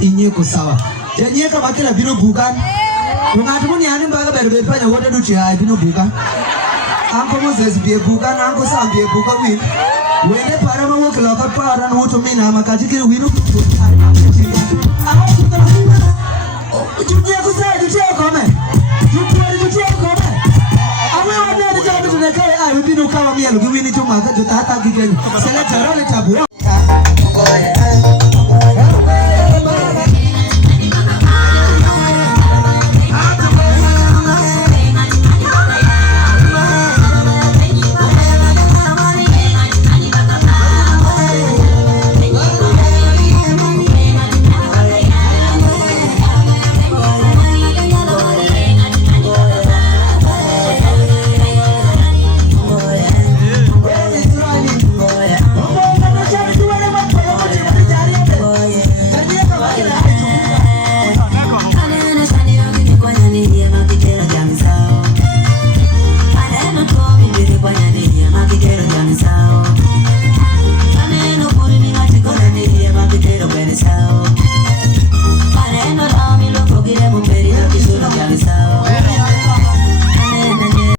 Inyeko sawa. Janyeka makila bino bukan. Ungatumuni ani mbaga berbe panya wote duchi hai bino bukan. Anko Moses biye bukan, anko Sam biye bukan win. Wende para mawo kelaka para no to mina makajiki wiru. Jutia ko sai jutia ko me. Jutia ko me. Awe wane de jabu de kai ai bino kawa mielu wini to maka jota hata gigeni. Sele tarole tabu.